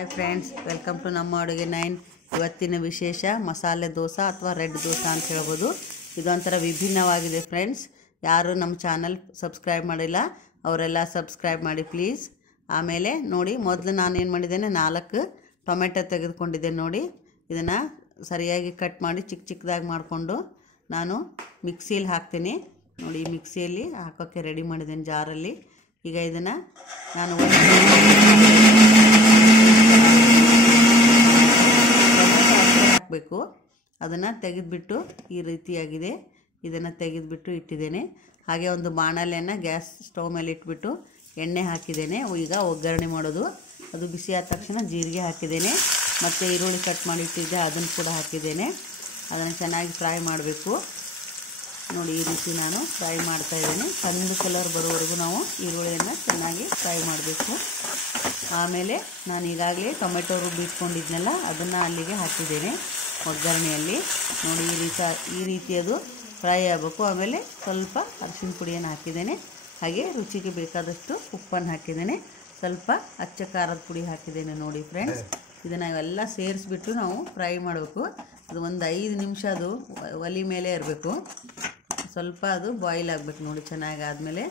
Hi friends, welcome to ನಮ್ಮ ಅಡುಗೆ 9. ಇವತ್ತಿನ ವಿಶೇಷ ಮಸಾಲೆ ದೋಸೆ ಅಥವಾ ರೆಡ್ ದೋಸೆ ಅಂತ ಹೇಳ್ಬೋದು. ಇದೊಂಥರ ವಿಭಿನ್ನವಾಗಿದೆ ಫ್ರೆಂಡ್ಸ್. ಯಾರು ನಮ್ಮ ಚಾನಲ್ ಸಬ್ಸ್ಕ್ರೈಬ್ ಮಾಡಿಲ್ಲ ಅವರೆಲ್ಲ ಸಬ್ಸ್ಕ್ರೈಬ್ ಮಾಡಿ ಪ್ಲೀಸ್. ಆಮೇಲೆ ನೋಡಿ, ಮೊದಲು ನಾನು ಏನು ಮಾಡಿದ್ದೇನೆ, 4 ಟೊಮೆಟೊ ತೆಗೆದುಕೊಂಡಿದ್ದೇನೆ. ನೋಡಿ, ಇದನ್ನು ಸರಿಯಾಗಿ ಕಟ್ ಮಾಡಿ ಚಿಕ್ಕ ಚಿಕ್ಕದಾಗಿ ಮಾಡಿಕೊಂಡು ನಾನು ಮಿಕ್ಸಿಯಲ್ಲಿ ಹಾಕ್ತೀನಿ. ನೋಡಿ, ಮಿಕ್ಸಿಯಲ್ಲಿ ಹಾಕೋಕ್ಕೆ ರೆಡಿ ಮಾಡಿದ್ದೇನೆ ಜಾರಲ್ಲಿ. ಈಗ ಇದನ್ನು ನಾನು ಹಾಕಬೇಕು. ಅದನ್ನು ತೆಗೆದುಬಿಟ್ಟು ಈ ರೀತಿಯಾಗಿದೆ, ಇದನ್ನು ತೆಗೆದುಬಿಟ್ಟು ಇಟ್ಟಿದ್ದೇನೆ. ಹಾಗೆ ಒಂದು ಬಾಣಲೆಯನ್ನು ಗ್ಯಾಸ್ ಸ್ಟವ್ ಮೇಲೆ ಇಟ್ಬಿಟ್ಟು ಎಣ್ಣೆ ಹಾಕಿದ್ದೇನೆ. ಈಗ ಒಗ್ಗರಣೆ ಮಾಡೋದು. ಅದು ಬಿಸಿ ಆದ ತಕ್ಷಣ ಜೀರಿಗೆ ಹಾಕಿದ್ದೇನೆ, ಮತ್ತು ಈರುಳ್ಳಿ ಕಟ್ ಮಾಡಿ ಇಟ್ಟಿದ್ದೆ ಅದನ್ನು ಕೂಡ ಹಾಕಿದ್ದೇನೆ. ಅದನ್ನು ಚೆನ್ನಾಗಿ ಫ್ರೈ ಮಾಡಬೇಕು. ನೋಡಿ, ಈ ರೀತಿ ನಾನು ಫ್ರೈ ಮಾಡ್ತಾಯಿದ್ದೇನೆ. ಕಂದು ಕಲರ್ ಬರೋವರೆಗೂ ನಾವು ಈರುಳ್ಳಿಯನ್ನು ಚೆನ್ನಾಗಿ ಫ್ರೈ ಮಾಡಬೇಕು. ಆಮೇಲೆ ನಾನು ಈಗಾಗಲೇ ಟೊಮೆಟೊ ರುಬ್ಬಿಟ್ಕೊಂಡಿದ್ನಲ್ಲ, ಅದನ್ನು ಅಲ್ಲಿಗೆ ಹಾಕಿದ್ದೇನೆ ಒಗ್ಗರಣೆಯಲ್ಲಿ. ನೋಡಿ, ಈ ರೀತಿ ಅದು ಫ್ರೈ ಆಗಬೇಕು. ಆಮೇಲೆ ಸ್ವಲ್ಪ ಅರಿಶಿನ ಪುಡಿಯನ್ನು ಹಾಕಿದ್ದೇನೆ. ಹಾಗೆ ರುಚಿಗೆ ಬೇಕಾದಷ್ಟು ಉಪ್ಪನ್ನು ಹಾಕಿದ್ದೇನೆ. ಸ್ವಲ್ಪ ಅಚ್ಚ ಖಾರದ ಪುಡಿ ಹಾಕಿದ್ದೇನೆ. ನೋಡಿ ಫ್ರೆಂಡ್ಸ್, ಇದನ್ನು ಎಲ್ಲ ಸೇರಿಸ್ಬಿಟ್ಟು ನಾವು ಫ್ರೈ ಮಾಡಬೇಕು. ಅದು ಒಂದು 5 ನಿಮಿಷ ಅದು ಒಲೆ ಮೇಲೆ ಇರಬೇಕು. ಸ್ವಲ್ಪ ಅದು ಬಾಯ್ಲ್ ಆಗಬೇಕು. ನೋಡಿ, ಚೆನ್ನಾಗಿ ಆದಮೇಲೆ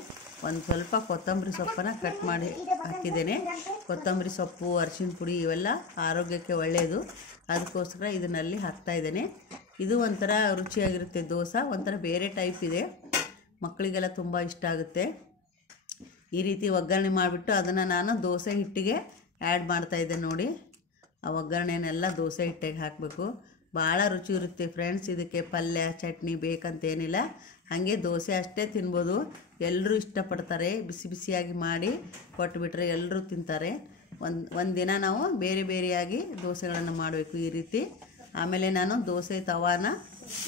ಒಂದು ಸ್ವಲ್ಪ ಕೊತ್ತಂಬರಿ ಸೊಪ್ಪನ್ನು ಕಟ್ ಮಾಡಿ ಹಾಕಿದ್ದೇನೆ. ಕೊತ್ತಂಬರಿ ಸೊಪ್ಪು, ಅರಿಶಿನ ಪುಡಿ ಇವೆಲ್ಲ ಆರೋಗ್ಯಕ್ಕೆ ಒಳ್ಳೆಯದು. ಅದಕ್ಕೋಸ್ಕರ ಇದನ್ನಲ್ಲಿ ಹಾಕ್ತಾಯಿದ್ದೇನೆ. ಇದು ಒಂಥರ ರುಚಿಯಾಗಿರುತ್ತೆ ದೋಸೆ, ಒಂಥರ ಬೇರೆ ಟೈಪ್ ಇದೆ. ಮಕ್ಕಳಿಗೆಲ್ಲ ತುಂಬ ಇಷ್ಟ ಆಗುತ್ತೆ. ಈ ರೀತಿ ಒಗ್ಗರಣೆ ಮಾಡಿಬಿಟ್ಟು ಅದನ್ನು ನಾನು ದೋಸೆ ಹಿಟ್ಟಿಗೆ ಆ್ಯಡ್ ಮಾಡ್ತಾಯಿದ್ದೆ. ನೋಡಿ, ಆ ಒಗ್ಗರಣೆನೆಲ್ಲ ದೋಸೆ ಹಿಟ್ಟಿಗೆ ಹಾಕಬೇಕು. ಭಾಳ ರುಚಿ ಇರುತ್ತೆ ಫ್ರೆಂಡ್ಸ್. ಇದಕ್ಕೆ ಪಲ್ಯ ಚಟ್ನಿ ಬೇಕಂತೇನಿಲ್ಲ, ಹಾಗೆ ದೋಸೆ ಅಷ್ಟೇ ತಿನ್ಬೋದು. ಎಲ್ಲರೂ ಇಷ್ಟಪಡ್ತಾರೆ. ಬಿಸಿ ಬಿಸಿಯಾಗಿ ಮಾಡಿ ಕೊಟ್ಬಿಟ್ರೆ ಎಲ್ಲರೂ ತಿಂತಾರೆ. ಒಂದು ದಿನ ನಾವು ಬೇರೆ ಬೇರೆಯಾಗಿ ದೋಸೆಗಳನ್ನು ಮಾಡಬೇಕು ಈ ರೀತಿ. ಆಮೇಲೆ ನಾನು ದೋಸೆ ತವಾನ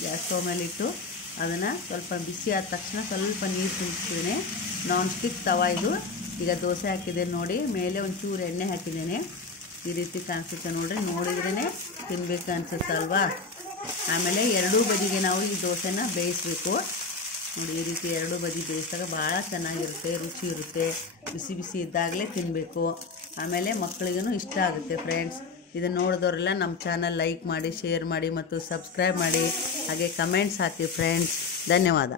ಗ್ಯಾಸ್ ಸ್ಟವ್ ಮೇಲೆ ಇಟ್ಟು ಅದನ್ನು ಸ್ವಲ್ಪ ಬಿಸಿ ಆದ ತಕ್ಷಣ ಸ್ವಲ್ಪ ನೀರು ತುಂಬಿಸ್ತಿದ್ದೇನೆ. ನಾನ್ ಸ್ಟಿಕ್ ತವಾ ಇದು. ಈಗ ದೋಸೆ ಹಾಕಿದ್ದೇನೆ. ನೋಡಿ, ಮೇಲೆ ಒಂಚೂರು ಎಣ್ಣೆ ಹಾಕಿದ್ದೇನೆ. ಈ ರೀತಿ ಕಾಣಿಸುತ್ತೆ ನೋಡ್ರಿ. ನೋಡಿದ್ರೇ ತಿನ್ಬೇಕು ಅನ್ಸುತ್ತಲ್ವಾ. ಆಮೇಲೆ ಎರಡೂ ಬದಿಗೆ ನಾವು ಈ ದೋಸೆನ ಬೇಯಿಸಬೇಕು. ನೋಡಿ, ಈ ರೀತಿ ಎರಡೂ ಬದಿ ಬೇಯಿಸಿದಾಗ ಭಾಳ ಚೆನ್ನಾಗಿರುತ್ತೆ, ರುಚಿ ಇರುತ್ತೆ. ಬಿಸಿ ಬಿಸಿ ಇದ್ದಾಗಲೇ ತಿನ್ನಬೇಕು. ಆಮೇಲೆ ಮಕ್ಕಳಿಗೂ ಇಷ್ಟ ಆಗುತ್ತೆ ಫ್ರೆಂಡ್ಸ್. ಇದನ್ನು ನೋಡಿದವರೆಲ್ಲ ನಮ್ಮ ಚಾನಲ್ ಲೈಕ್ ಮಾಡಿ, ಶೇರ್ ಮಾಡಿ ಮತ್ತು ಸಬ್ಸ್ಕ್ರೈಬ್ ಮಾಡಿ. ಹಾಗೆ ಕಮೆಂಟ್ಸ್ ಹಾಕಿ ಫ್ರೆಂಡ್ಸ್. ಧನ್ಯವಾದ.